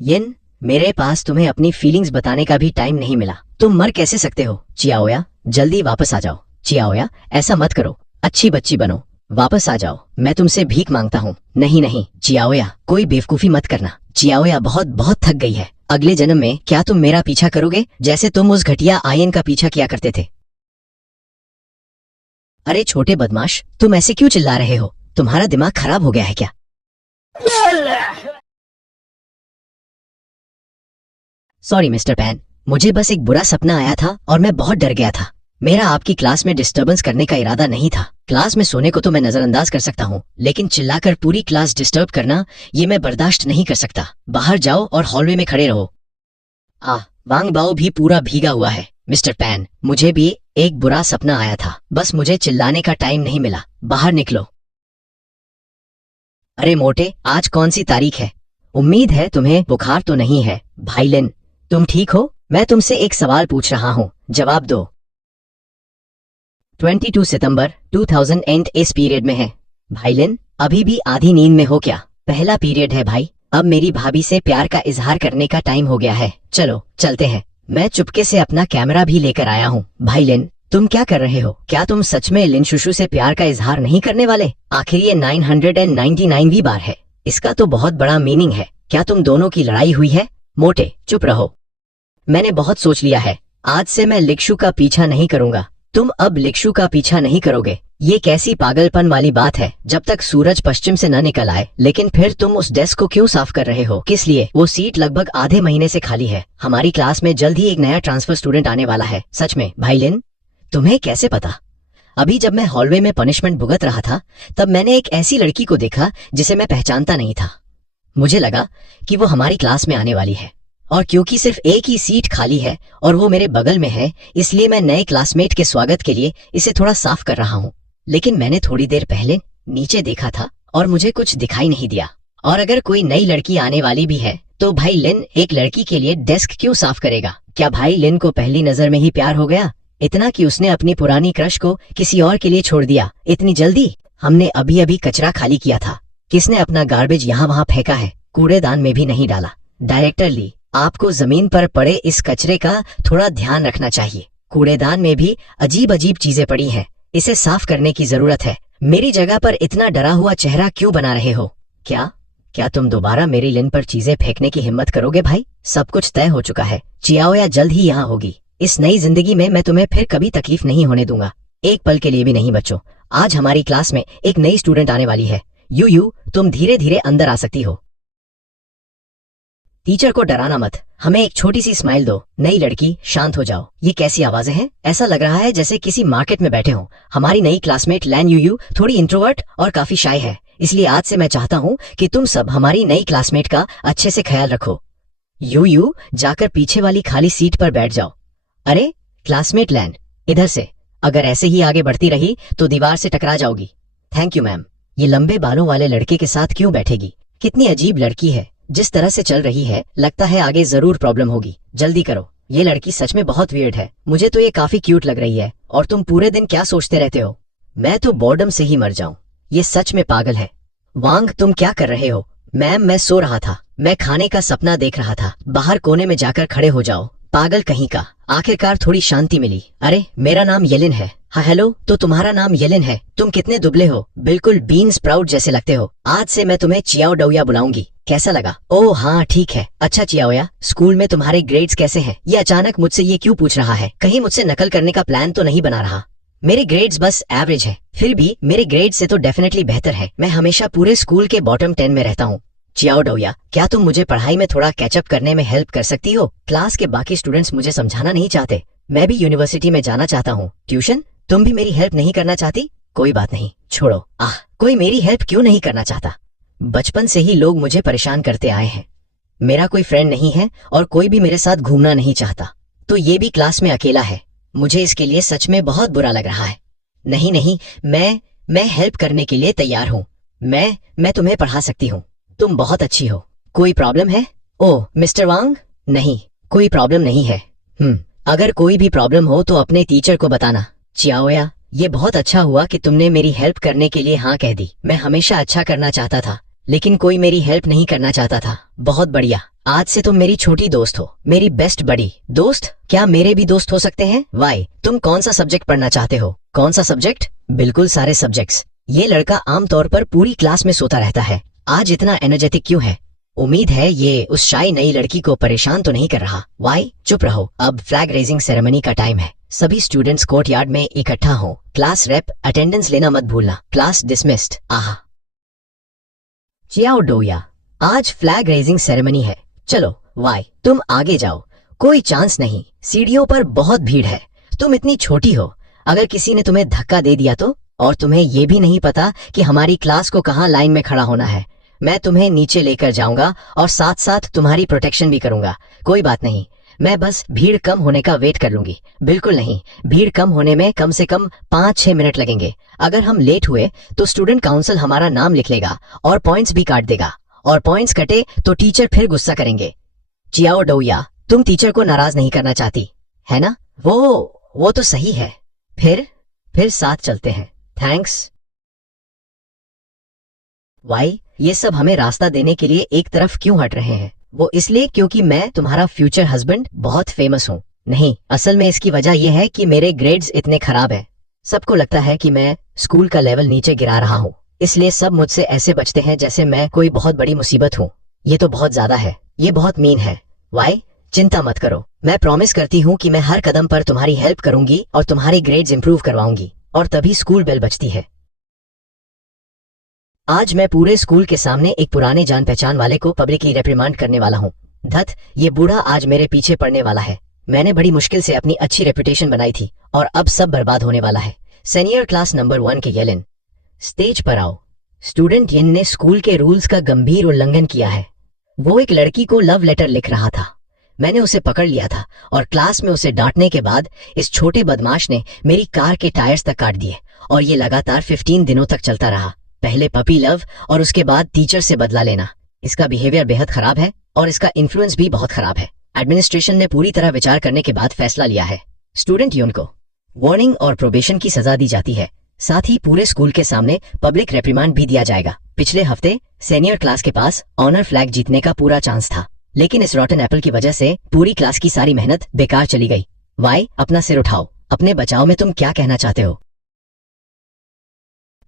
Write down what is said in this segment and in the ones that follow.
येन, मेरे पास तुम्हें अपनी फीलिंग्स बताने का भी टाइम नहीं मिला। तुम मर कैसे सकते हो? चियाओया, जल्दी वापस आ जाओ। चियाओया, ऐसा मत करो, अच्छी बच्ची बनो, वापस आ जाओ, मैं तुमसे भीख मांगता हूँ। नहीं नहीं चियाओया, कोई बेवकूफी मत करना। चियाओया बहुत बहुत थक गई है। अगले जन्म में क्या तुम मेरा पीछा करोगे जैसे तुम उस घटिया आयन का पीछा किया करते थे? अरे छोटे बदमाश, तुम ऐसे क्यों चिल्ला रहे हो? तुम्हारा दिमाग खराब हो गया है क्या? सॉरी मिस्टर पैन, मुझे बस एक बुरा सपना आया था और मैं बहुत डर गया था। मेरा आपकी क्लास में डिस्टर्बेंस करने का इरादा नहीं था। क्लास में सोने को तो मैं नजरअंदाज कर सकता हूँ, लेकिन चिल्लाकर पूरी क्लास डिस्टर्ब करना ये मैं बर्दाश्त नहीं कर सकता। बाहर जाओ और हॉलवे में खड़े रहो। वांग बाओ भी पूरा भीगा हुआ है। मिस्टर पैन, मुझे भी एक बुरा सपना आया था, बस मुझे चिल्लाने का टाइम नहीं मिला। बाहर निकलो। अरे मोटे, आज कौन सी तारीख है? उम्मीद है तुम्हें बुखार तो नहीं है। भाई लिन, तुम ठीक हो? मैं तुमसे एक सवाल पूछ रहा हूँ, जवाब दो। 22 सितंबर 2008 इस पीरियड में है। भाई लिन, अभी भी आधी नींद में हो क्या? पहला पीरियड है भाई, अब मेरी भाभी से प्यार का इजहार करने का टाइम हो गया है। चलो चलते हैं। मैं चुपके से अपना कैमरा भी लेकर आया हूँ। भाई लिन, तुम क्या कर रहे हो? क्या तुम सच में लिन शुशु से प्यार का इजहार नहीं करने वाले? आखिर ये 999वीं बार है, इसका तो बहुत बड़ा मीनिंग है। क्या तुम दोनों की लड़ाई हुई है? मोटे, चुप रहो। मैंने बहुत सोच लिया है, आज से मैं लिक्शु का पीछा नहीं करूंगा। तुम अब लिक्शु का पीछा नहीं करोगे। ये कैसी पागलपन वाली बात है, जब तक सूरज पश्चिम से न निकल आए। लेकिन फिर तुम उस डेस्क को क्यों साफ कर रहे हो? किस लिए? वो सीट लगभग आधे महीने से खाली है। हमारी क्लास में जल्द ही एक नया ट्रांसफर स्टूडेंट आने वाला है। सच में? भाई लिन, तुम्हें कैसे पता? अभी जब मैं हॉलवे में पनिशमेंट भुगत रहा था, तब मैंने एक ऐसी लड़की को देखा जिसे मैं पहचानता नहीं था। मुझे लगा कि वो हमारी क्लास में आने वाली है, और क्योंकि सिर्फ एक ही सीट खाली है और वो मेरे बगल में है, इसलिए मैं नए क्लासमेट के स्वागत के लिए इसे थोड़ा साफ कर रहा हूँ। लेकिन मैंने थोड़ी देर पहले नीचे देखा था और मुझे कुछ दिखाई नहीं दिया। और अगर कोई नई लड़की आने वाली भी है तो भाई लिन एक लड़की के लिए डेस्क क्यों साफ करेगा? क्या भाई लिन को पहली नजर में ही प्यार हो गया? इतना कि उसने अपनी पुरानी क्रश को किसी और के लिए छोड़ दिया? इतनी जल्दी? हमने अभी अभी कचरा खाली किया था। किसने अपना गार्बेज यहाँ वहाँ फेंका है? कूड़ेदान में भी नहीं डाला। डायरेक्टर ली, आपको जमीन पर पड़े इस कचरे का थोड़ा ध्यान रखना चाहिए। कूड़ेदान में भी अजीब अजीब चीजें पड़ी हैं, इसे साफ करने की जरूरत है। मेरी जगह पर इतना डरा हुआ चेहरा क्यों बना रहे हो? क्या तुम दोबारा मेरी लिन पर चीजें फेंकने की हिम्मत करोगे? भाई, सब कुछ तय हो चुका है। चियाओया जल्द ही यहाँ होगी। इस नई जिंदगी में मैं तुम्हें फिर कभी तकलीफ नहीं होने दूंगा, एक पल के लिए भी नहीं बच्चों। आज हमारी क्लास में एक नई स्टूडेंट आने वाली है। यू, तुम धीरे धीरे अंदर आ सकती हो। टीचर को डराना मत, हमें एक छोटी सी स्माइल दो। नई लड़की, शांत हो जाओ। ये कैसी आवाजें हैं? ऐसा लग रहा है जैसे किसी मार्केट में बैठे हो। हमारी नई क्लासमेट लैन यू थोड़ी इंट्रोवर्ट और काफी शाय है, इसलिए आज से मैं चाहता हूँ कि तुम सब हमारी नई क्लासमेट का अच्छे से ख्याल रखो। यू, जाकर पीछे वाली खाली सीट पर बैठ जाओ। अरे क्लासमेट लैन, इधर से। अगर ऐसे ही आगे बढ़ती रही तो दीवार से टकरा जाओगी। Thank you ma'am. ये लंबे बालों वाले लड़के के साथ क्यों बैठेगी? कितनी अजीब लड़की है। जिस तरह से चल रही है, लगता है आगे जरूर प्रॉब्लम होगी। जल्दी करो, ये लड़की सच में बहुत वियर्ड है। मुझे तो ये काफी क्यूट लग रही है। और तुम पूरे दिन क्या सोचते रहते हो? मैं तो बोर्डम से ही मर जाऊं। ये सच में पागल है। वांग, तुम क्या कर रहे हो? मैम, मैं सो रहा था। मैं खाने का सपना देख रहा था। बाहर कोने में जाकर खड़े हो जाओ, पागल कहीं का। आखिरकार थोड़ी शांति मिली। अरे मेरा नाम येलिन है। हाँ हेलो, तो तुम्हारा नाम येलिन है। तुम कितने दुबले हो, बिल्कुल बीन स्प्राउट जैसे लगते हो। आज से मैं तुम्हें चियाओ डौया बुलाऊंगी। कैसा लगा? ओह हाँ ठीक है। अच्छा चियाओया, स्कूल में तुम्हारे ग्रेड्स कैसे हैं? ये अचानक मुझसे ये क्यों पूछ रहा है? कहीं मुझसे नकल करने का प्लान तो नहीं बना रहा? मेरे ग्रेड्स बस एवरेज है, फिर भी मेरे ग्रेड से तो डेफिनेटली बेहतर है। मैं हमेशा पूरे स्कूल के बॉटम 10 में रहता हूँ। चियाओ डौया, क्या तुम मुझे पढ़ाई में थोड़ा कैचअप करने में हेल्प कर सकती हो? क्लास के बाकी स्टूडेंट्स मुझे समझाना नहीं चाहते। मैं भी यूनिवर्सिटी में जाना चाहता हूँ। ट्यूशन? तुम भी मेरी हेल्प नहीं करना चाहती? कोई बात नहीं, छोड़ो। कोई मेरी हेल्प क्यों नहीं करना चाहता? बचपन से ही लोग मुझे परेशान करते आए हैं। मेरा कोई फ्रेंड नहीं है और कोई भी मेरे साथ घूमना नहीं चाहता, तो ये भी क्लास में अकेला है। मुझे इसके लिए सच में बहुत बुरा लग रहा है। नहीं, मैं हेल्प करने के लिए तैयार हूँ। मैं तुम्हें पढ़ा सकती हूँ। तुम बहुत अच्छी हो। कोई प्रॉब्लम है? ओह मिस्टर वांग, नहीं कोई प्रॉब्लम नहीं है। अगर कोई भी प्रॉब्लम हो तो अपने टीचर को बताना। चियाओया, ये बहुत अच्छा हुआ कि तुमने मेरी हेल्प करने के लिए हाँ कह दी। मैं हमेशा अच्छा करना चाहता था, लेकिन कोई मेरी हेल्प नहीं करना चाहता था। बहुत बढ़िया। आज से तुम मेरी छोटी दोस्त हो, मेरी बेस्ट बडी। दोस्त? क्या मेरे भी दोस्त हो सकते हैं? वाई, तुम कौन सा सब्जेक्ट पढ़ना चाहते हो? कौन सा सब्जेक्ट? बिल्कुल सारे सब्जेक्ट्स। ये लड़का आमतौर पर पूरी क्लास में सोता रहता है, आज इतना एनर्जेटिक क्यों है? उम्मीद है ये उस शाई नई लड़की को परेशान तो नहीं कर रहा। वाई, चुप रहो, अब फ्लैग रेजिंग सेरेमनी का टाइम है। सभी स्टूडेंट्स कोर्ट यार्ड में इकट्ठा हो। क्लास रेप, अटेंडेंस लेना मत भूलना। Class dismissed. आहा। चियाओ डोया, आज फ्लैग रेजिंग सेरेमनी है। चलो वाई, तुम आगे जाओ। कोई चांस नहीं, सीढ़ियों पर बहुत भीड़ है। तुम इतनी छोटी हो, अगर किसी ने तुम्हें धक्का दे दिया तो? और तुम्हें ये भी नहीं पता कि हमारी क्लास को कहाँ लाइन में खड़ा होना है। मैं तुम्हें नीचे लेकर जाऊंगा और साथ साथ तुम्हारी प्रोटेक्शन भी करूंगा। कोई बात नहीं, मैं बस भीड़ कम होने का वेट कर लूंगी। बिल्कुल नहीं, भीड़ कम होने में कम से कम 5-6 मिनट लगेंगे। अगर हम लेट हुए तो स्टूडेंट काउंसिल हमारा नाम लिख लेगा और पॉइंट्स भी काट देगा, और पॉइंट्स कटे तो टीचर फिर गुस्सा करेंगे। चियाओ डोया, तुम टीचर को नाराज नहीं करना चाहती है ना? वो तो सही है। फिर साथ चलते हैं। थैंक्स। वाई, ये सब हमें रास्ता देने के लिए एक तरफ क्यों हट रहे हैं? वो इसलिए क्योंकि मैं तुम्हारा फ्यूचर हस्बैंड बहुत फेमस हूँ। नहीं, असल में इसकी वजह यह है कि मेरे ग्रेड्स इतने खराब हैं। सबको लगता है कि मैं स्कूल का लेवल नीचे गिरा रहा हूँ, इसलिए सब मुझसे ऐसे बचते हैं जैसे मैं कोई बहुत बड़ी मुसीबत हूँ। ये तो बहुत ज्यादा है, ये बहुत मीन है। वाई, चिंता मत करो, मैं प्रॉमिस करती हूँ कि मैं हर कदम पर तुम्हारी हेल्प करूंगी और तुम्हारे ग्रेड्स इंप्रूव करवाऊंगी। और तभी स्कूल बेल बजती है। आज मैं पूरे स्कूल के सामने एक पुराने जान पहचान वाले को पब्लिकली रेप्रिमांड करने वाला हूँ। धत, ये बूढ़ा आज मेरे पीछे पड़ने वाला है। मैंने बड़ी मुश्किल से अपनी अच्छी रेपुटेशन बनाई थी और अब सब बर्बाद होने वाला है। सीनियर क्लास नंबर 1 के येलिन, स्टेज पर आओ। स्टूडेंट येन ने स्कूल के रूल्स का गंभीर उल्लंघन किया है। वो एक लड़की को लव लेटर लिख रहा था। मैंने उसे पकड़ लिया था और क्लास में उसे डांटने के बाद इस छोटे बदमाश ने मेरी कार के टायर्स तक काट दिए, और ये लगातार 15 दिनों तक चलता रहा। पहले पपी लव और उसके बाद टीचर से बदला लेना। इसका बिहेवियर बेहद खराब है और इसका इन्फ्लुएंस भी बहुत खराब है। एडमिनिस्ट्रेशन ने पूरी तरह विचार करने के बाद फैसला लिया है। स्टूडेंट यून को वार्निंग और प्रोबेशन की सजा दी जाती है। साथ ही पूरे स्कूल के सामने पब्लिक रेप्रिमांड भी दिया जाएगा। पिछले हफ्ते सीनियर क्लास के पास ऑनर फ्लैग जीतने का पूरा चांस था, लेकिन इस रॉटन एप्पल की वजह से पूरी क्लास की सारी मेहनत बेकार चली गई। वाई, अपना सिर उठाओ। अपने बचाव में तुम क्या कहना चाहते हो?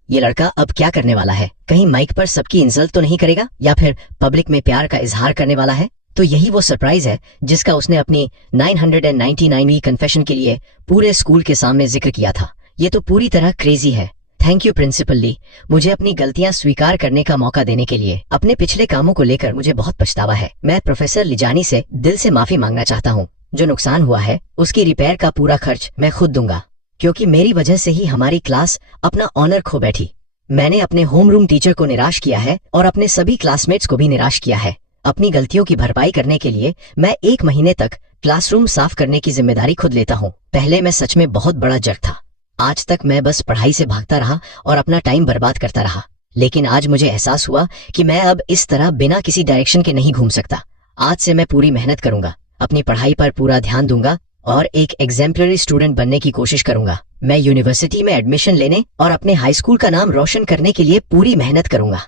ये लड़का अब क्या करने वाला है? कहीं माइक पर सबकी इंसल्ट तो नहीं करेगा, या फिर पब्लिक में प्यार का इजहार करने वाला है? तो यही वो सरप्राइज है जिसका उसने अपनी 999वीं कन्फेशन के लिए पूरे स्कूल के सामने जिक्र किया था। ये तो पूरी तरह क्रेजी है। थैंक यू प्रिंसिपल ली, मुझे अपनी गलतियां स्वीकार करने का मौका देने के लिए। अपने पिछले कामों को लेकर मुझे बहुत पछतावा है। मैं प्रोफेसर लिजानी से दिल से माफी मांगना चाहता हूँ। जो नुकसान हुआ है उसकी रिपेयर का पूरा खर्च मैं खुद दूंगा, क्योंकि मेरी वजह से ही हमारी क्लास अपना ऑनर खो बैठी। मैंने अपने होम रूम टीचर को निराश किया है और अपने सभी क्लासमेट्स को भी निराश किया है। अपनी गलतियों की भरपाई करने के लिए मैं 1 महीने तक क्लासरूम साफ करने की जिम्मेदारी खुद लेता हूँ। पहले मैं सच में बहुत बड़ा जर्क था। आज तक मैं बस पढ़ाई से भागता रहा और अपना टाइम बर्बाद करता रहा, लेकिन आज मुझे एहसास हुआ कि मैं अब इस तरह बिना किसी डायरेक्शन के नहीं घूम सकता। आज से मैं पूरी मेहनत करूंगा, अपनी पढ़ाई पर पूरा ध्यान दूंगा और एक एग्जेम्पलरी स्टूडेंट बनने की कोशिश करूंगा। मैं यूनिवर्सिटी में एडमिशन लेने और अपने हाई स्कूल का नाम रोशन करने के लिए पूरी मेहनत करूंगा।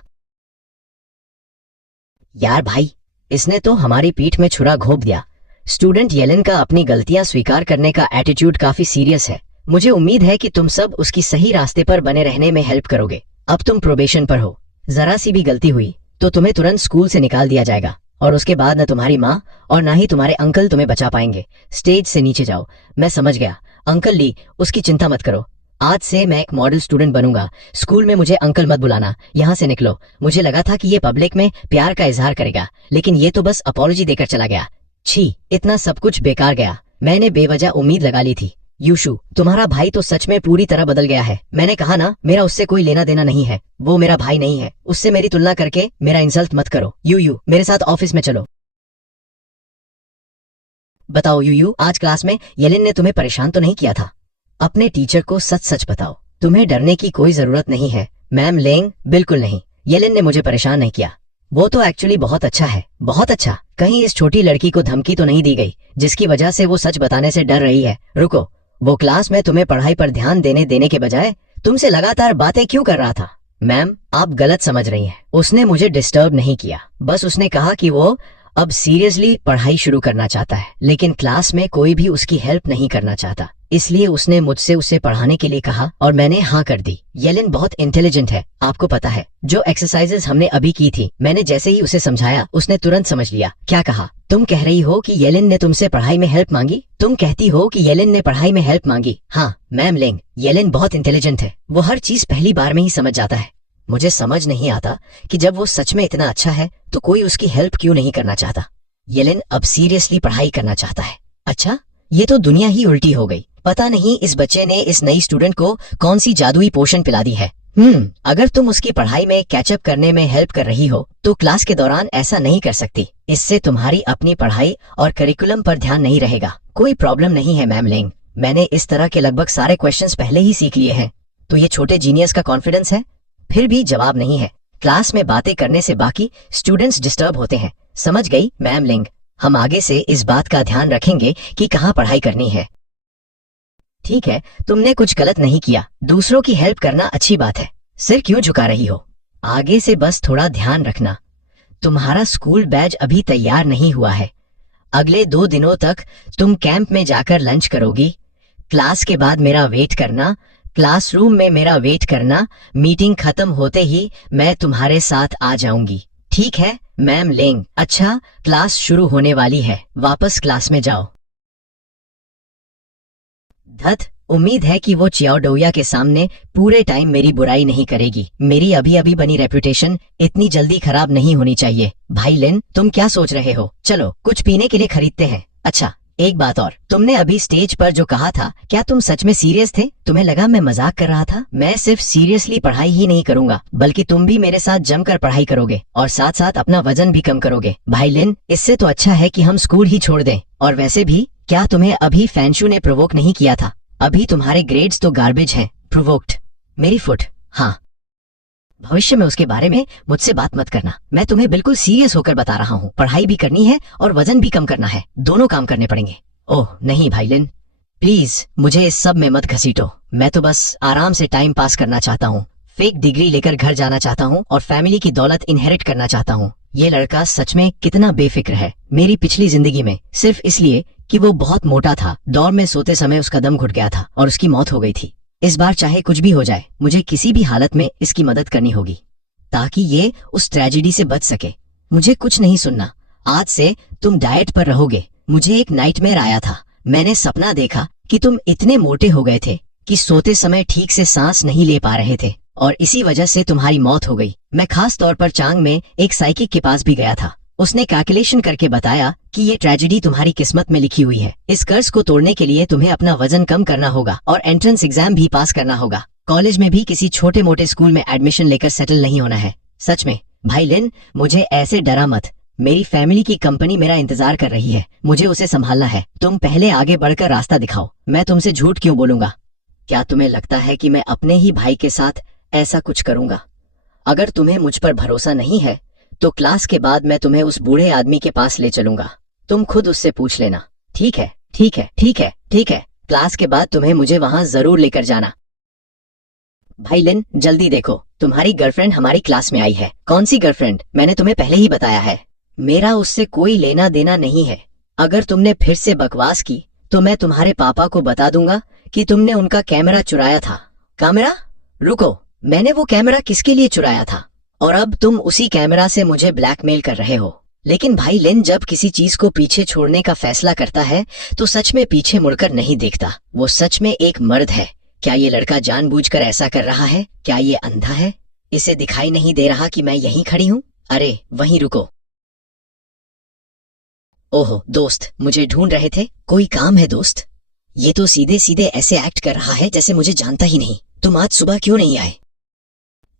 यार भाई, इसने तो हमारी पीठ में छुरा घोंप दिया। स्टूडेंट येलेन का अपनी गलतियां स्वीकार करने का एटीट्यूड काफी सीरियस है। मुझे उम्मीद है कि तुम सब उसकी सही रास्ते पर बने रहने में हेल्प करोगे। अब तुम प्रोबेशन पर हो, जरा सी भी गलती हुई तो तुम्हें तुरंत स्कूल से निकाल दिया जाएगा, और उसके बाद न तुम्हारी माँ और ना ही तुम्हारे अंकल तुम्हें बचा पाएंगे। स्टेज से नीचे जाओ। मैं समझ गया अंकल ली, उसकी चिंता मत करो। आज से मैं एक मॉडल स्टूडेंट बनूंगा। स्कूल में मुझे अंकल मत बुलाना। यहाँ से निकलो। मुझे लगा था कि ये पब्लिक में प्यार का इजहार करेगा, लेकिन ये तो बस अपॉलॉजी देकर चला गया। छी, इतना सब कुछ बेकार गया। मैंने बेवजह उम्मीद लगा ली थी। यूशु, तुम्हारा भाई तो सच में पूरी तरह बदल गया है। मैंने कहा ना, मेरा उससे कोई लेना देना नहीं है। वो मेरा भाई नहीं है। उससे मेरी तुलना करके मेरा इंसल्ट मत करो। यूयू, मेरे साथ ऑफिस में चलो। बताओ यूयू, आज क्लास में येलिन ने तुम्हें परेशान तो नहीं किया था? अपने टीचर को सच सच बताओ। तुम्हें डरने की कोई जरूरत नहीं है। मैम लेंग, बिल्कुल नहीं। येलिन ने मुझे परेशान नहीं किया। वो तो एक्चुअली बहुत अच्छा है, बहुत अच्छा। कहीं इस छोटी लड़की को धमकी तो नहीं दी गई जिसकी वजह से वो सच बताने से डर रही है? रुको, वो क्लास में तुम्हें पढ़ाई पर ध्यान देने के बजाय तुमसे लगातार बातें क्यों कर रहा था? मैम, आप गलत समझ रही हैं। उसने मुझे डिस्टर्ब नहीं किया, बस उसने कहा कि वो अब सीरियसली पढ़ाई शुरू करना चाहता है, लेकिन क्लास में कोई भी उसकी हेल्प नहीं करना चाहता। इसलिए उसने मुझसे उसे पढ़ाने के लिए कहा और मैंने हाँ कर दी। येलेन बहुत इंटेलिजेंट है, आपको पता है। जो एक्सरसाइजेस हमने अभी की थी, मैंने जैसे ही उसे समझाया उसने तुरंत समझ लिया। क्या कहा? तुम कह रही हो कि येलेन ने तुमसे पढ़ाई में हेल्प मांगी? तुम कहती हो कि येलेन ने पढ़ाई में हेल्प मांगी? हाँ मैम लिंग, येलेन बहुत इंटेलिजेंट है, वो हर चीज पहली बार में ही समझ जाता है। मुझे समझ नहीं आता कि जब वो सच में इतना अच्छा है तो कोई उसकी हेल्प क्यों नहीं करना चाहता। येलेन अब सीरियसली पढ़ाई करना चाहता है। अच्छा, ये तो दुनिया ही उल्टी हो गई। पता नहीं इस बच्चे ने इस नई स्टूडेंट को कौन सी जादुई पोशन पिला दी है। अगर तुम उसकी पढ़ाई में कैचअप करने में हेल्प कर रही हो तो क्लास के दौरान ऐसा नहीं कर सकती। इससे तुम्हारी अपनी पढ़ाई और करिकुलम पर ध्यान नहीं रहेगा। कोई प्रॉब्लम नहीं है मैम लिंग, मैंने इस तरह के लगभग सारे क्वेश्चंस पहले ही सीख लिए हैं। तो ये छोटे जीनियस का कॉन्फिडेंस है? फिर भी जवाब नहीं है। क्लास में बातें करने से बाकी स्टूडेंट्स डिस्टर्ब होते हैं। समझ गई मैम लिंग, हम आगे से इस बात का ध्यान रखेंगे कि कहाँ पढ़ाई करनी है। ठीक है, तुमने कुछ गलत नहीं किया। दूसरों की हेल्प करना अच्छी बात है। सिर क्यों झुका रही हो? आगे से बस थोड़ा ध्यान रखना। तुम्हारा स्कूल बैज अभी तैयार नहीं हुआ है। अगले 2 दिनों तक तुम कैंप में जाकर लंच करोगी। क्लास के बाद मेरा वेट करना, क्लासरूम में मेरा वेट करना। मीटिंग खत्म होते ही मैं तुम्हारे साथ आ जाऊंगी। ठीक है मैम लिंग। अच्छा, क्लास शुरू होने वाली है, वापस क्लास में जाओ। धत, उम्मीद है कि वो चियाओडोया के सामने पूरे टाइम मेरी बुराई नहीं करेगी। मेरी अभी अभी बनी रेपुटेशन इतनी जल्दी खराब नहीं होनी चाहिए। भाई लिन, तुम क्या सोच रहे हो? चलो कुछ पीने के लिए खरीदते हैं। अच्छा एक बात और, तुमने अभी स्टेज पर जो कहा था, क्या तुम सच में सीरियस थे? तुम्हें लगा मैं मजाक कर रहा था? मैं सिर्फ सीरियसली पढ़ाई ही नहीं करूंगा, बल्कि तुम भी मेरे साथ जमकर पढ़ाई करोगे और साथ साथ अपना वजन भी कम करोगे। भाई लिन, इससे तो अच्छा है कि हम स्कूल ही छोड़ दें। और वैसे भी क्या तुम्हें अभी फैंशू ने प्रोवोक नहीं किया था? अभी तुम्हारे ग्रेड्स तो गार्बेज हैं। प्रोवोक्ड मेरी फुट। हाँ, भविष्य में उसके बारे में मुझसे बात मत करना। मैं तुम्हें बिल्कुल सीरियस होकर बता रहा हूँ। पढ़ाई भी करनी है और वजन भी कम करना है, दोनों काम करने पड़ेंगे। ओह नहीं भाई लिन, प्लीज मुझे इस सब में मत घसीटो। मैं तो बस आराम से टाइम पास करना चाहता हूँ, फेक डिग्री लेकर घर जाना चाहता हूँ और फैमिली की दौलत इनहेरिट करना चाहता हूँ। ये लड़का सच में कितना बेफिक्र है। मेरी पिछली जिंदगी में सिर्फ इसलिए कि वो बहुत मोटा था, दौर में सोते समय उसका दम घुट गया था और उसकी मौत हो गई थी। इस बार चाहे कुछ भी हो जाए, मुझे किसी भी हालत में इसकी मदद करनी होगी ताकि ये उस ट्रेजेडी से बच सके। मुझे कुछ नहीं सुनना। आज से तुम डाइट पर रहोगे। मुझे एक नाइटमेयर आया था। मैंने सपना देखा कि तुम इतने मोटे हो गए थे कि सोते समय ठीक से सांस नहीं ले पा रहे थे और इसी वजह से तुम्हारी मौत हो गई। मैं खास तौर पर चांग में एक साइकिक के पास भी गया था। उसने कैलकुलेशन करके बताया कि ये ट्रेजेडी तुम्हारी किस्मत में लिखी हुई है। इस कर्ज को तोड़ने के लिए तुम्हें अपना वजन कम करना होगा और एंट्रेंस एग्जाम भी पास करना होगा। कॉलेज में भी किसी छोटे मोटे स्कूल में एडमिशन लेकर सेटल नहीं होना है। सच में भाई लिन, मुझे ऐसे डरा मत। मेरी फैमिली की कंपनी मेरा इंतजार कर रही है, मुझे उसे संभालना है। तुम पहले आगे बढ़कर रास्ता दिखाओ। मैं तुमसे झूठ क्यों बोलूंगा? क्या तुम्हें लगता है कि मैं अपने ही भाई के साथ ऐसा कुछ करूंगा? अगर तुम्हें मुझ पर भरोसा नहीं है तो क्लास के बाद मैं तुम्हें उस बूढ़े आदमी के पास ले चलूंगा। तुम खुद उससे पूछ लेना। ठीक है ठीक है ठीक है ठीक है, क्लास के बाद तुम्हें मुझे वहां जरूर लेकर जाना। भाई लिन, जल्दी देखो, तुम्हारी गर्लफ्रेंड हमारी क्लास में आई है। कौन सी गर्लफ्रेंड? मैंने तुम्हें पहले ही बताया है, मेरा उससे कोई लेना देना नहीं है। अगर तुमने फिर से बकवास की तो मैं तुम्हारे पापा को बता दूंगा कि तुमने उनका कैमरा चुराया था। कैमरा? रुको, मैंने वो कैमरा किसके लिए चुराया था? और अब तुम उसी कैमरा से मुझे ब्लैकमेल कर रहे हो। लेकिन भाई लिन, जब किसी चीज को पीछे छोड़ने का फैसला करता है तो सच में पीछे मुड़कर नहीं देखता। वो सच में एक मर्द है। क्या ये लड़का जानबूझकर ऐसा कर रहा है? क्या ये अंधा है? इसे दिखाई नहीं दे रहा कि मैं यहीं खड़ी हूँ? अरे वहीं रुको। ओहो दोस्त, मुझे ढूंढ रहे थे? कोई काम है दोस्त? ये तो सीधे सीधे ऐसे एक्ट कर रहा है जैसे मुझे जानता ही नहीं। तुम आज सुबह क्यों नहीं आए?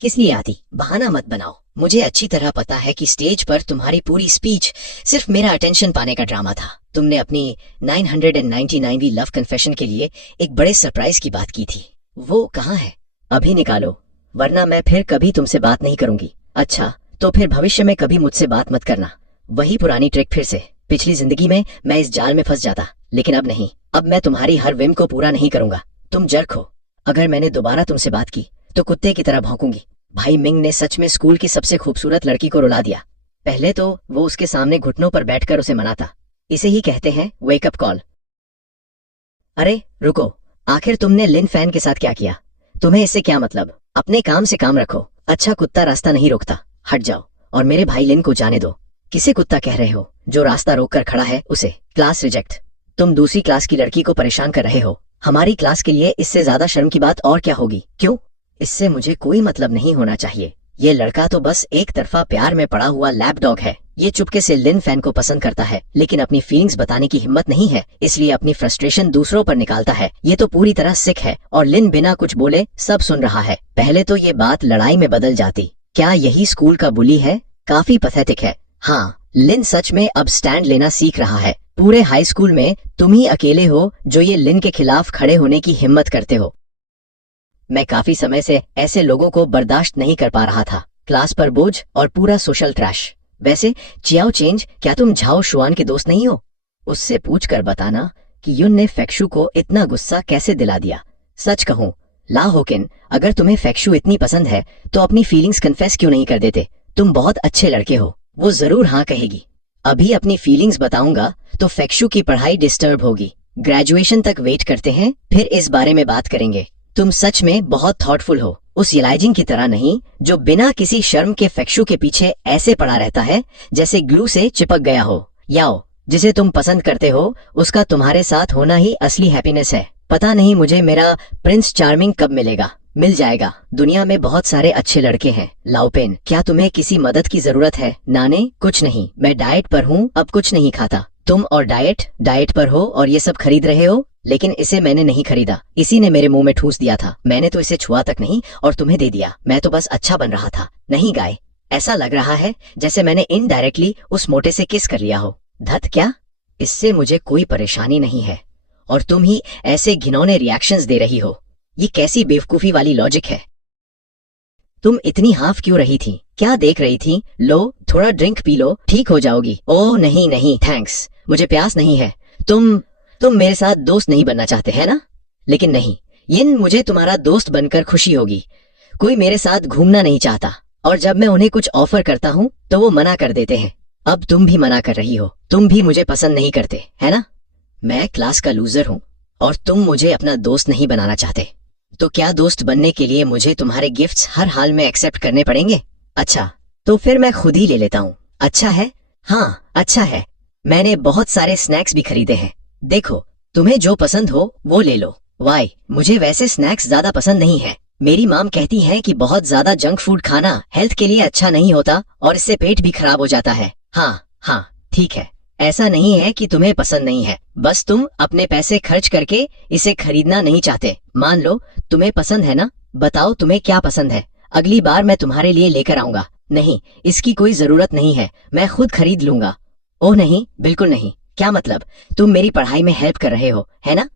किस लिए आती? बहाना मत बनाओ। मुझे अच्छी तरह पता है कि स्टेज पर तुम्हारी पूरी स्पीच सिर्फ मेरा अटेंशन पाने का ड्रामा था। तुमने अपनी 999वीं लव कन्फेशन के लिए एक बड़े सरप्राइज की बात की थी। वो कहाँ है? अभी निकालो, वरना मैं फिर कभी तुमसे बात नहीं करूंगी। अच्छा, तो फिर भविष्य में कभी मुझसे बात मत करना। वही पुरानी ट्रिक फिर से। पिछली जिंदगी में मैं इस जाल में फंस जाता, लेकिन अब नहीं। अब मैं तुम्हारी हर विम को पूरा नहीं करूंगा। तुम जर्क हो। अगर मैंने दोबारा तुमसे बात की तो कुत्ते की तरह भौंकूंगी। भाई मिंग ने सच में स्कूल की सबसे खूबसूरत लड़की को रुला दिया। पहले तो वो उसके सामने घुटनों पर बैठकर उसे मनाता। इसे ही कहते हैं वेकअप कॉल। अरे रुको, आखिर तुमने लिन फैन के साथ क्या किया? तुम्हें इससे क्या मतलब? अपने काम से काम रखो। अच्छा कुत्ता रास्ता नहीं रोकता, हट जाओ और मेरे भाई लिन को जाने दो। किसे कुत्ता कह रहे हो? जो रास्ता रोक कर खड़ा है उसे। Class reject. तुम दूसरी क्लास की लड़की को परेशान कर रहे हो। हमारी क्लास के लिए इससे ज्यादा शर्म की बात और क्या होगी? क्यों? इससे मुझे कोई मतलब नहीं होना चाहिए। ये लड़का तो बस एक तरफा प्यार में पड़ा हुआ लैप डॉग है। ये चुपके से लिन फैन को पसंद करता है, लेकिन अपनी फीलिंग्स बताने की हिम्मत नहीं है, इसलिए अपनी फ्रस्ट्रेशन दूसरों पर निकालता है। ये तो पूरी तरह सिक है और लिन बिना कुछ बोले सब सुन रहा है। पहले तो ये बात लड़ाई में बदल जाती। क्या यही स्कूल का बुली है? काफी पैथेटिक है। हाँ, लिन सच में अब स्टैंड लेना सीख रहा है। पूरे हाई स्कूल में तुम ही अकेले हो जो ये लिन के खिलाफ खड़े होने की हिम्मत करते हो। मैं काफी समय से ऐसे लोगों को बर्दाश्त नहीं कर पा रहा था। क्लास पर बोझ और पूरा सोशल ट्रैश। वैसे चियाओ चेंज, क्या तुम झाओ शुआन के दोस्त नहीं हो? उससे पूछ कर बताना कि युन ने फेक्शु को इतना गुस्सा कैसे दिला दिया। सच कहूँ ला होकिन, अगर तुम्हें फेक्शु इतनी पसंद है तो अपनी फीलिंग्स कन्फेस क्यों नहीं कर देते? तुम बहुत अच्छे लड़के हो। वो जरूर हाँ कहेगी। अभी अपनी फीलिंग्स बताऊंगा तो फेक्शु की पढ़ाई डिस्टर्ब होगी। ग्रेजुएशन तक वेट करते हैं, फिर इस बारे में बात करेंगे। तुम सच में बहुत थॉटफुल हो, उस इलाइजिंग की तरह नहीं जो बिना किसी शर्म के फेक्शु के पीछे ऐसे पड़ा रहता है जैसे ग्लू से चिपक गया हो। याओ, जिसे तुम पसंद करते हो उसका तुम्हारे साथ होना ही असली हैप्पीनेस है। पता नहीं मुझे मेरा प्रिंस चार्मिंग कब मिलेगा। मिल जाएगा। दुनिया में बहुत सारे अच्छे लड़के हैं। लाओपेन, क्या तुम्हें किसी मदद की जरूरत है? नाने, कुछ नहीं, मैं डाइट पर हूँ, अब कुछ नहीं खाता। तुम और डाइट पर हो और ये सब खरीद रहे हो, लेकिन इसे मैंने नहीं खरीदा। इसी ने मेरे मुंह में ठूस दिया था। मैंने तो इसे छुआ तक नहीं और तुम्हें दे दिया। मैं तो बस अच्छा बन रहा था। नहीं गाय, ऐसा लग रहा है जैसे मैंने इनडायरेक्टली उस मोटे से किस कर लिया हो। धत क्या? इससे मुझे कोई परेशानी नहीं है और तुम ही ऐसे घिनौने रिएक्शंस दे रही हो। ये कैसी बेवकूफी वाली लॉजिक है? तुम इतनी हाफ क्यों रही थी? क्या देख रही थी? लो, थोड़ा ड्रिंक पी लो, ठीक हो जाओगी। ओह नहीं नहीं थैंक्स, मुझे प्यास नहीं है। तुम मेरे साथ दोस्त नहीं बनना चाहते है ना? लेकिन नहीं, यिन, मुझे तुम्हारा दोस्त बनकर खुशी होगी। कोई मेरे साथ घूमना नहीं चाहता और जब मैं उन्हें कुछ ऑफर करता हूँ तो वो मना कर देते हैं। अब तुम भी मना कर रही हो। तुम भी मुझे पसंद नहीं करते है ना? मैं क्लास का लूजर हूँ और तुम मुझे अपना दोस्त नहीं बनाना चाहते। तो क्या दोस्त बनने के लिए मुझे तुम्हारे गिफ्ट्स हर हाल में एक्सेप्ट करने पड़ेंगे? अच्छा, तो फिर मैं खुद ही ले लेता हूँ। अच्छा है? हाँ अच्छा है। मैंने बहुत सारे स्नैक्स भी खरीदे हैं। देखो, तुम्हें जो पसंद हो वो ले लो। वाई, मुझे वैसे स्नैक्स ज्यादा पसंद नहीं है। मेरी माम कहती है कि बहुत ज्यादा जंक फूड खाना हेल्थ के लिए अच्छा नहीं होता और इससे पेट भी खराब हो जाता है। हाँ ठीक है, ऐसा नहीं है कि तुम्हें पसंद नहीं है, बस तुम अपने पैसे खर्च करके इसे खरीदना नहीं चाहते। मान लो तुम्हें पसंद है ना? बताओ तुम्हें क्या पसंद है, अगली बार मैं तुम्हारे लिए लेकर आऊंगा। नहीं, इसकी कोई जरूरत नहीं है, मैं खुद खरीद लूंगा। ओह नहीं, बिल्कुल नहीं। क्या मतलब? तुम मेरी पढ़ाई में हेल्प कर रहे हो है ना?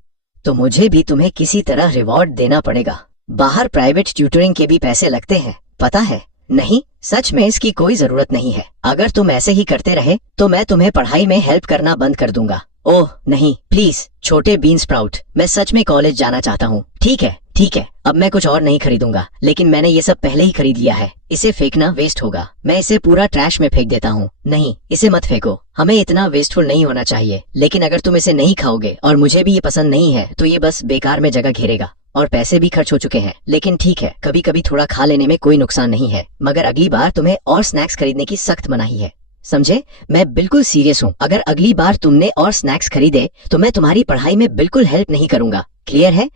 तो मुझे भी तुम्हें किसी तरह रिवॉर्ड देना पड़ेगा। बाहर प्राइवेट ट्यूटरिंग के भी पैसे लगते हैं, पता है? नहीं, सच में इसकी कोई जरूरत नहीं है। अगर तुम ऐसे ही करते रहे तो मैं तुम्हें पढ़ाई में हेल्प करना बंद कर दूंगा। ओह नहीं, प्लीज छोटे बीन स्प्राउट, मैं सच में कॉलेज जाना चाहता हूँ। ठीक है, अब मैं कुछ और नहीं खरीदूंगा, लेकिन मैंने ये सब पहले ही खरीद लिया है। इसे फेंकना वेस्ट होगा, मैं इसे पूरा ट्रैश में फेंक देता हूँ। नहीं, इसे मत फेंको, हमें इतना वेस्टफुल नहीं होना चाहिए। लेकिन अगर तुम इसे नहीं खाओगे और मुझे भी ये पसंद नहीं है तो ये बस बेकार में जगह घेरेगा और पैसे भी खर्च हो चुके हैं। लेकिन ठीक है, कभी कभी थोड़ा खा लेने में कोई नुकसान नहीं है, मगर अगली बार तुम्हें और स्नैक्स खरीदने की सख्त मनाही है, समझे? मैं बिल्कुल सीरियस हूँ। अगर अगली बार तुमने और स्नैक्स खरीदे तो मैं तुम्हारी पढ़ाई में बिल्कुल हेल्प नहीं करूंगा। क्लियर है?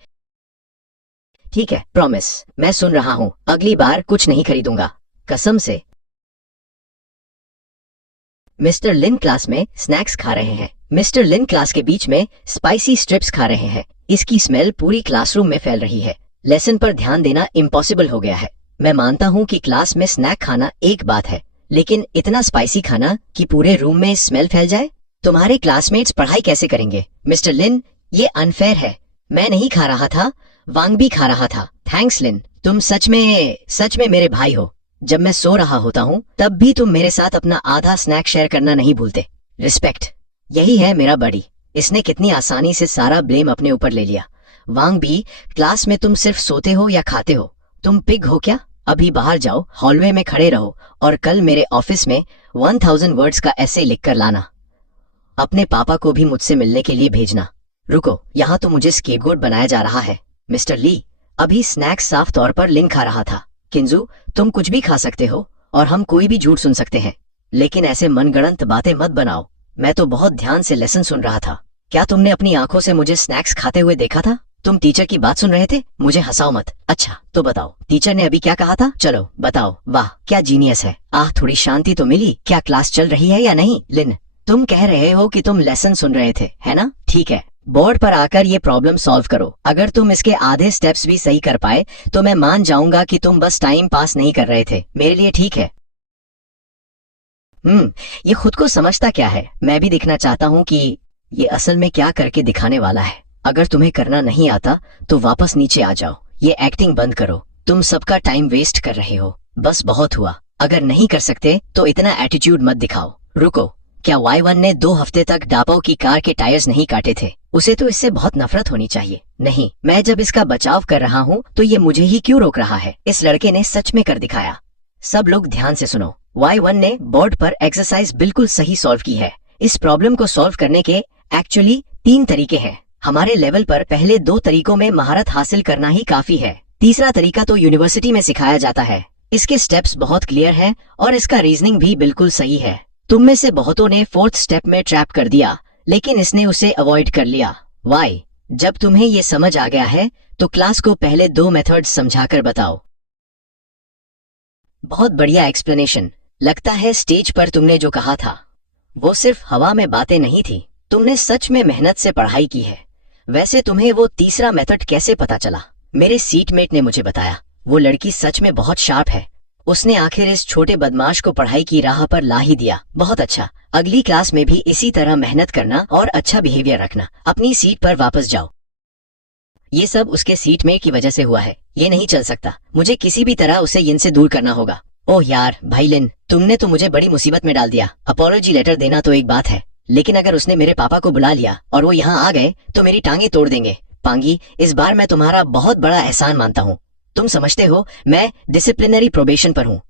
ठीक है, प्रॉमिस, मैं सुन रहा हूँ। अगली बार कुछ नहीं खरीदूंगा, कसम से। मिस्टर लिन क्लास में स्नैक्स खा रहे हैं। मिस्टर लिन क्लास के बीच में स्पाइसी स्ट्रिप्स खा रहे हैं। इसकी स्मेल पूरी क्लासरूम में फैल रही है। लेसन पर ध्यान देना इम्पॉसिबल हो गया है। मैं मानता हूँ कि क्लास में स्नैक खाना एक बात है, लेकिन इतना स्पाइसी खाना कि पूरे रूम में स्मेल फैल जाए? तुम्हारे क्लासमेट्स पढ़ाई कैसे करेंगे? मिस्टर लिन, ये अनफेयर है। मैं नहीं खा रहा था, वांग भी खा रहा था। थैंक्स लिन, तुम सच में मेरे भाई हो। जब मैं सो रहा होता हूँ तब भी तुम मेरे साथ अपना आधा स्नैक शेयर करना नहीं भूलते। रिस्पेक्ट। यही है मेरा बड़ी। इसने कितनी आसानी से सारा ब्लेम अपने ऊपर ले लिया। वांग भी, क्लास में तुम सिर्फ सोते हो या खाते हो? तुम पिग हो क्या? अभी बाहर जाओ, हॉलवे में खड़े रहो और कल मेरे ऑफिस में 1000 वर्ड्स का ऐसे लिख कर लाना। अपने पापा को भी मुझसे मिलने के लिए भेजना। रुको, यहाँ तो मुझे स्केपगोट बनाया जा रहा है। मिस्टर ली, अभी स्नैक्स साफ तौर पर लिंक खा रहा था। किंजू, तुम कुछ भी खा सकते हो और हम कोई भी झूठ सुन सकते हैं, लेकिन ऐसे मनगढ़ंत बातें मत बनाओ। मैं तो बहुत ध्यान से लेसन सुन रहा था। क्या तुमने अपनी आंखों से मुझे स्नैक्स खाते हुए देखा था? तुम टीचर की बात सुन रहे थे? मुझे हंसाओ मत। अच्छा तो बताओ, टीचर ने अभी क्या कहा था? चलो बताओ। वाह क्या जीनियस है। थोड़ी शांति तो मिली। क्या क्लास चल रही है या नहीं? लिन, तुम कह रहे हो कि तुम लेसन सुन रहे थे, है ना? ठीक है, बोर्ड पर आकर ये प्रॉब्लम सॉल्व करो। अगर तुम इसके आधे स्टेप्स भी सही कर पाए तो मैं मान जाऊंगा कि तुम बस टाइम पास नहीं कर रहे थे। मेरे लिए ठीक है। ये खुद को समझता क्या है? मैं भी दिखना चाहता हूँ कि ये असल में क्या करके दिखाने वाला है। अगर तुम्हें करना नहीं आता तो वापस नीचे आ जाओ। ये एक्टिंग बंद करो। तुम सबका टाइम वेस्ट कर रहे हो। बस बहुत हुआ। अगर नहीं कर सकते तो इतना एटीट्यूड मत दिखाओ। रुको, क्या Y1 ने 2 हफ्ते तक डापो की कार के टायर्स नहीं काटे थे? उसे तो इससे बहुत नफरत होनी चाहिए। नहीं, मैं जब इसका बचाव कर रहा हूँ तो ये मुझे ही क्यों रोक रहा है? इस लड़के ने सच में कर दिखाया। सब लोग ध्यान से सुनो। Y1 ने बोर्ड पर एक्सरसाइज बिल्कुल सही सॉल्व की है। इस प्रॉब्लम को सॉल्व करने के एक्चुअली 3 तरीके हैं। हमारे लेवल पर पहले 2 तरीकों में महारत हासिल करना ही काफी है। तीसरा तरीका तो यूनिवर्सिटी में सिखाया जाता है। इसके स्टेप्स बहुत क्लियर हैं और इसका रीजनिंग भी बिल्कुल सही है। तुम में से बहुतों ने 4th स्टेप में ट्रैप कर दिया, लेकिन इसने उसे अवॉइड कर लिया। वाई? जब तुम्हें ये समझ आ गया है तो क्लास को पहले 2 मेथड्स समझाकर बताओ। बहुत बढ़िया एक्सप्लेनेशन। लगता है स्टेज पर तुमने जो कहा था वो सिर्फ हवा में बातें नहीं थी। तुमने सच में मेहनत से पढ़ाई की है। वैसे तुम्हें वो तीसरा मेथड कैसे पता चला? मेरे सीटमेट ने मुझे बताया। वो लड़की सच में बहुत शार्प है। उसने आखिर इस छोटे बदमाश को पढ़ाई की राह पर ला ही दिया। बहुत अच्छा, अगली क्लास में भी इसी तरह मेहनत करना और अच्छा बिहेवियर रखना। अपनी सीट पर वापस जाओ। ये सब उसके सीटमेट की वजह से हुआ है। ये नहीं चल सकता। मुझे किसी भी तरह उसे इनसे दूर करना होगा। ओह यार भाई लिन, तुमने तो मुझे बड़ी मुसीबत में डाल दिया। अपॉलॉजी लेटर देना तो एक बात है, लेकिन अगर उसने मेरे पापा को बुला लिया और वो यहाँ आ गए तो मेरी टांगे तोड़ देंगे। पांगी, इस बार मैं तुम्हारा बहुत बड़ा एहसान मानता हूँ। तुम समझते हो मैं डिसिप्लिनरी प्रोबेशन पर हूँ।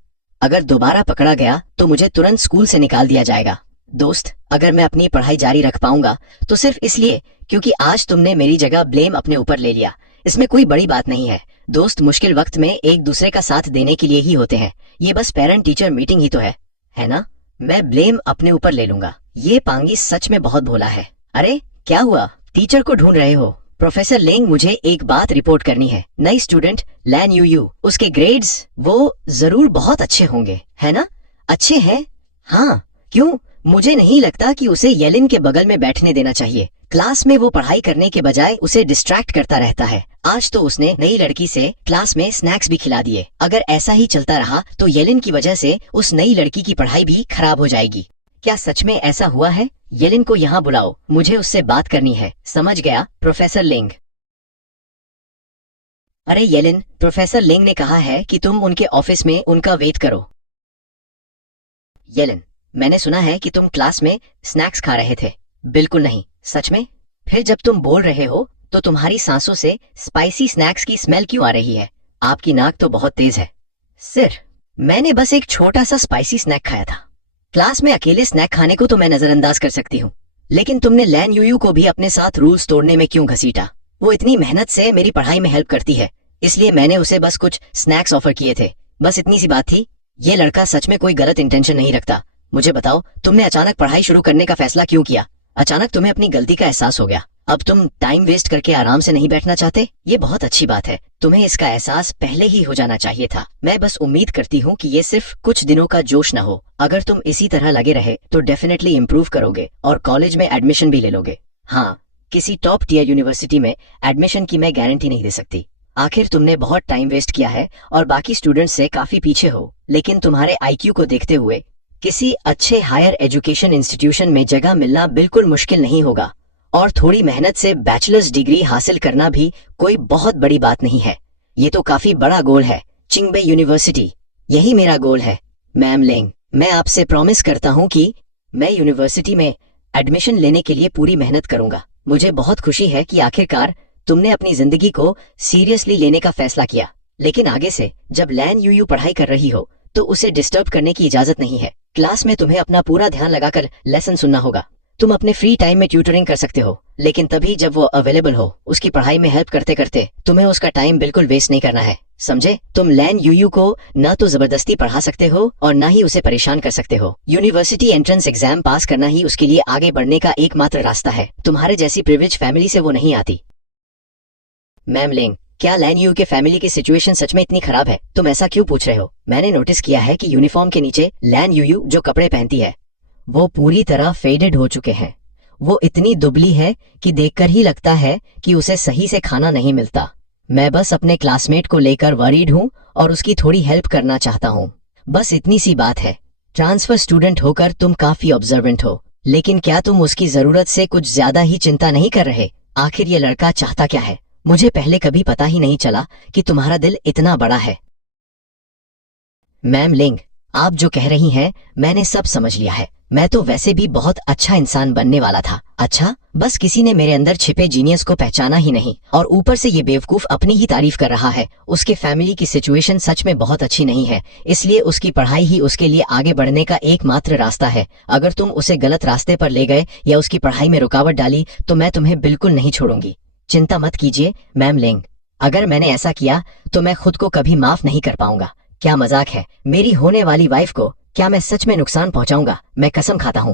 अगर दोबारा पकड़ा गया तो मुझे तुरंत स्कूल से निकाल दिया जाएगा। दोस्त, अगर मैं अपनी पढ़ाई जारी रख पाऊंगा तो सिर्फ इसलिए क्योंकि आज तुमने मेरी जगह ब्लेम अपने ऊपर ले लिया। इसमें कोई बड़ी बात नहीं है। दोस्त मुश्किल वक्त में एक दूसरे का साथ देने के लिए ही होते हैं। ये बस पेरेंट टीचर मीटिंग ही तो है ना? मैं ब्लेम अपने ऊपर ले लूंगा। ये पांगी सच में बहुत भोला है। अरे क्या हुआ? टीचर को ढूंढ रहे हो? प्रोफेसर लेंग, मुझे एक बात रिपोर्ट करनी है। नई स्टूडेंट लैन यूयू, उसके ग्रेड्स वो जरूर बहुत अच्छे होंगे, है ना? अच्छे हैं? हाँ। क्यों? मुझे नहीं लगता कि उसे येलिन के बगल में बैठने देना चाहिए। क्लास में वो पढ़ाई करने के बजाय उसे डिस्ट्रैक्ट करता रहता है। आज तो उसने नई लड़की से क्लास में स्नैक्स भी खिला दिए। अगर ऐसा ही चलता रहा तो येलिन की वजह से उस नई लड़की की पढ़ाई भी खराब हो जाएगी। क्या सच में ऐसा हुआ है? येलिन को यहाँ बुलाओ, मुझे उससे बात करनी है। समझ गया प्रोफेसर लिंग। अरे येलिन, प्रोफेसर लिंग ने कहा है कि तुम उनके ऑफिस में उनका वेट करो। येलिन, मैंने सुना है कि तुम क्लास में स्नैक्स खा रहे थे। बिल्कुल नहीं। सच में? फिर जब तुम बोल रहे हो तो तुम्हारी सांसों से स्पाइसी स्नैक्स की स्मेल क्यों आ रही है? आपकी नाक तो बहुत तेज है। सिर, मैंने बस एक छोटा सा स्पाइसी स्नैक खाया था। क्लास में अकेले स्नैक खाने को तो मैं नजरअंदाज कर सकती हूँ, लेकिन तुमने लैन यूयू को भी अपने साथ रूल्स तोड़ने में क्यों घसीटा? वो इतनी मेहनत से मेरी पढ़ाई में हेल्प करती है, इसलिए मैंने उसे बस कुछ स्नैक्स ऑफर किए थे। बस इतनी सी बात थी। ये लड़का सच में कोई गलत इंटेंशन नहीं रखता। मुझे बताओ, तुमने अचानक पढ़ाई शुरू करने का फैसला क्यों किया? अचानक तुम्हें अपनी गलती का एहसास हो गया। अब तुम टाइम वेस्ट करके आराम से नहीं बैठना चाहते? ये बहुत अच्छी बात है। तुम्हें इसका एहसास पहले ही हो जाना चाहिए था। मैं बस उम्मीद करती हूँ कि ये सिर्फ कुछ दिनों का जोश न हो। अगर तुम इसी तरह लगे रहे तो डेफिनेटली इम्प्रूव करोगे और कॉलेज में एडमिशन भी ले लोगे। हाँ, किसी टॉप टियर यूनिवर्सिटी में एडमिशन की मैं गारंटी नहीं दे सकती। आखिर तुमने बहुत टाइम वेस्ट किया है और बाकी स्टूडेंट्स से काफी पीछे हो, लेकिन तुम्हारे IQ को देखते हुए किसी अच्छे हायर एजुकेशन इंस्टीट्यूशन में जगह मिलना बिल्कुल मुश्किल नहीं होगा। और थोड़ी मेहनत से बैचलर्स डिग्री हासिल करना भी कोई बहुत बड़ी बात नहीं है। ये तो काफी बड़ा गोल है। चिंगबे यूनिवर्सिटी, यही मेरा गोल है। मैम लेंग, मैं आपसे प्रॉमिस करता हूँ कि मैं यूनिवर्सिटी में एडमिशन लेने के लिए पूरी मेहनत करूंगा। मुझे बहुत खुशी है कि आखिरकार तुमने अपनी जिंदगी को सीरियसली लेने का फैसला किया। लेकिन आगे से जब लैन यूयू पढ़ाई कर रही हो तो उसे डिस्टर्ब करने की इजाजत नहीं है। क्लास में तुम्हें अपना पूरा ध्यान लगाकर लेसन सुनना होगा। तुम अपने फ्री टाइम में ट्यूटरिंग कर सकते हो, लेकिन तभी जब वो अवेलेबल हो। उसकी पढ़ाई में हेल्प करते करते तुम्हें उसका टाइम बिल्कुल वेस्ट नहीं करना है, समझे? तुम लैन यूयू को न तो जबरदस्ती पढ़ा सकते हो और न ही उसे परेशान कर सकते हो। यूनिवर्सिटी एंट्रेंस एग्जाम पास करना ही उसके लिए आगे बढ़ने का एकमात्र रास्ता है। तुम्हारे जैसी प्रिविलेज फैमिली से वो नहीं आती। मैम लिंग, क्या लैन यू के फैमिली की सिचुएशन सच में इतनी खराब है? तुम ऐसा क्यों पूछ रहे हो? मैंने नोटिस किया है कि यूनिफॉर्म के नीचे लैन यूयू जो कपड़े पहनती है वो पूरी तरह फेडेड हो चुके हैं। वो इतनी दुबली है कि देखकर ही लगता है कि उसे सही से खाना नहीं मिलता। मैं बस अपने क्लासमेट को लेकर वरीड हूँ और उसकी थोड़ी हेल्प करना चाहता हूँ। बस इतनी सी बात है। ट्रांसफर स्टूडेंट होकर तुम काफी ऑब्जर्वेंट हो, लेकिन क्या तुम उसकी जरूरत से कुछ ज्यादा ही चिंता नहीं कर रहे? आखिर ये लड़का चाहता क्या है? मुझे पहले कभी पता ही नहीं चला कि तुम्हारा दिल इतना बड़ा है। मैम लिंग, आप जो कह रही हैं मैंने सब समझ लिया है। मैं तो वैसे भी बहुत अच्छा इंसान बनने वाला था। अच्छा, बस किसी ने मेरे अंदर छिपे जीनियस को पहचाना ही नहीं, और ऊपर से ये बेवकूफ अपनी ही तारीफ कर रहा है। उसके फैमिली की सिचुएशन सच में बहुत अच्छी नहीं है, इसलिए उसकी पढ़ाई ही उसके लिए आगे बढ़ने का एकमात्र रास्ता है। अगर तुम उसे गलत रास्ते पर ले गए या उसकी पढ़ाई में रुकावट डाली तो मैं तुम्हें बिल्कुल नहीं छोड़ूंगी। चिंता मत कीजिए मैम लिंग, अगर मैंने ऐसा किया तो मैं खुद को कभी माफ नहीं कर पाऊंगा। क्या मजाक है? मेरी होने वाली वाइफ को क्या मैं सच में नुकसान पहुंचाऊंगा? मैं कसम खाता हूं।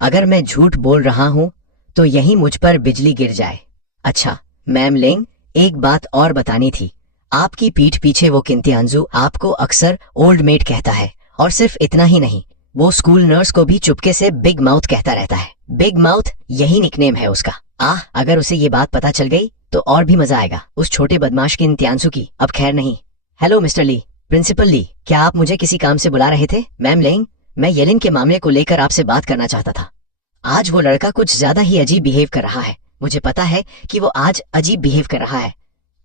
अगर मैं झूठ बोल रहा हूं तो यही मुझ पर बिजली गिर जाए। अच्छा मैम लिंग, एक बात और बतानी थी। आपकी पीठ पीछे वो किंतियांजू आपको अक्सर ओल्ड मेड कहता है, और सिर्फ इतना ही नहीं, वो स्कूल नर्स को भी चुपके से बिग माउथ कहता रहता है। बिग माउथ यही निकनेम है उसका। अगर उसे ये बात पता चल गई तो और भी मजा आएगा उस छोटे बदमाश किंतियांजू की। अब खैर नहीं। हेलो मिस्टर ली, प्रिंसिपल ली, क्या आप मुझे किसी काम से बुला रहे थे? मैम लिंग, मैं येलिन के मामले को लेकर आपसे बात करना चाहता था। आज वो लड़का कुछ ज्यादा ही अजीब बिहेव कर रहा है। मुझे पता है कि वो आज अजीब बिहेव कर रहा है।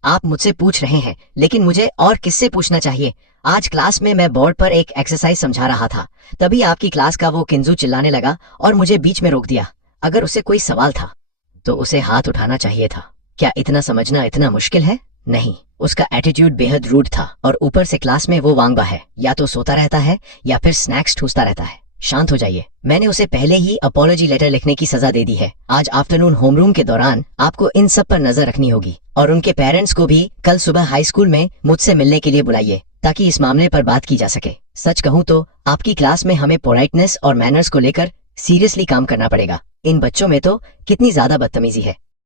आप मुझसे पूछ रहे हैं, लेकिन मुझे और किससे पूछना चाहिए? आज क्लास में मैं बोर्ड पर एक एक्सरसाइज समझा रहा था, तभी आपकी क्लास का वो किंजू चिल्लाने लगा और मुझे बीच में रोक दिया। अगर उसे कोई सवाल था तो उसे हाथ उठाना चाहिए था। क्या इतना समझना इतना मुश्किल है? नहीं, उसका एटीट्यूड बेहद रूड था, और ऊपर से क्लास में वो वांगबा है, या तो सोता रहता है या फिर स्नैक्स ठूसता रहता है। शांत हो जाइए। मैंने उसे पहले ही अपॉलॉजी लेटर लिखने की सजा दे दी है। आज आफ्टरनून होमरूम के दौरान आपको इन सब पर नजर रखनी होगी, और उनके पेरेंट्स को भी कल सुबह हाई स्कूल में मुझसे मिलने के लिए बुलाइए, ताकि इस मामले पर बात की जा सके। सच कहूँ तो आपकी क्लास में हमें पोलाइटनेस और मैनर्स को लेकर सीरियसली काम करना पड़ेगा। इन बच्चों में तो कितनी ज्यादा बदतमीजी है।